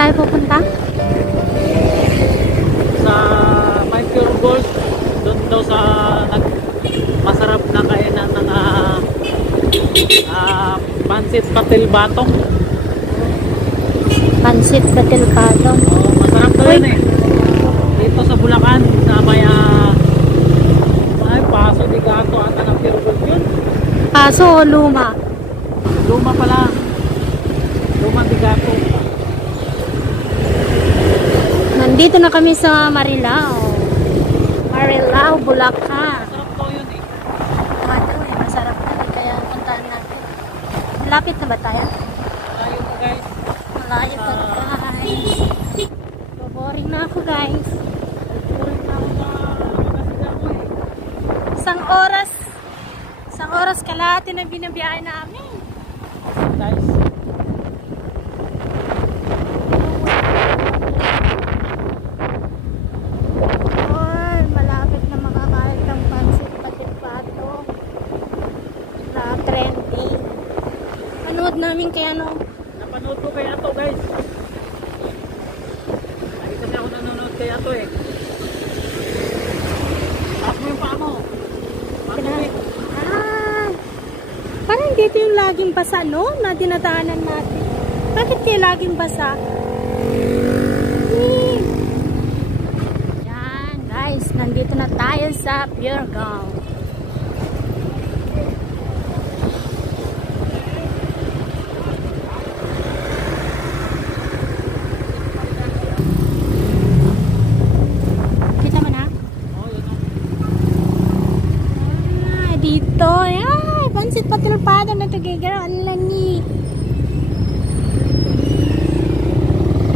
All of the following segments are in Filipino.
tayo pupunta? Sa My Pure Gold. Doon daw sa masarap na kainan ng Pansit Patil Batong. Pansit Patil Batong. Oh, masarap to yun eh. Dito sa Bulacan, sa may Paso de Gato ata ng Pure Gold yun. Paso o Luma? Luma pala. Luma de Gato. Nandito na kami sa Marilao. Marilao, Bulacan. Masarap to yun eh. Masarap na. Kaya puntahan natin. Malapit na ba tayo? Tayo po guys. Malayo pa guys. Boring na ako guys. Boring na ako Isang oras kalahati na binabiyahe namin. guys. Malapit na makakain ng Pansit Patil Batong. Na trending. Panood namin kaya Napanood ko kay Ato guys. Ay kasi ako nanonood kay Ato eh. Taas mo yung paa mo. Parang dito yung laging basa, no? Na dinadaanan natin. Bakit kayo laging basa? Yan, guys. Nandito na tayo sa Pure Gold. Kita mo na? Oh, yun na. Dito. Yan. Pansit Patil Batong na together. Ang lani.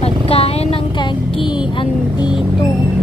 Pagkain ng kagi andito.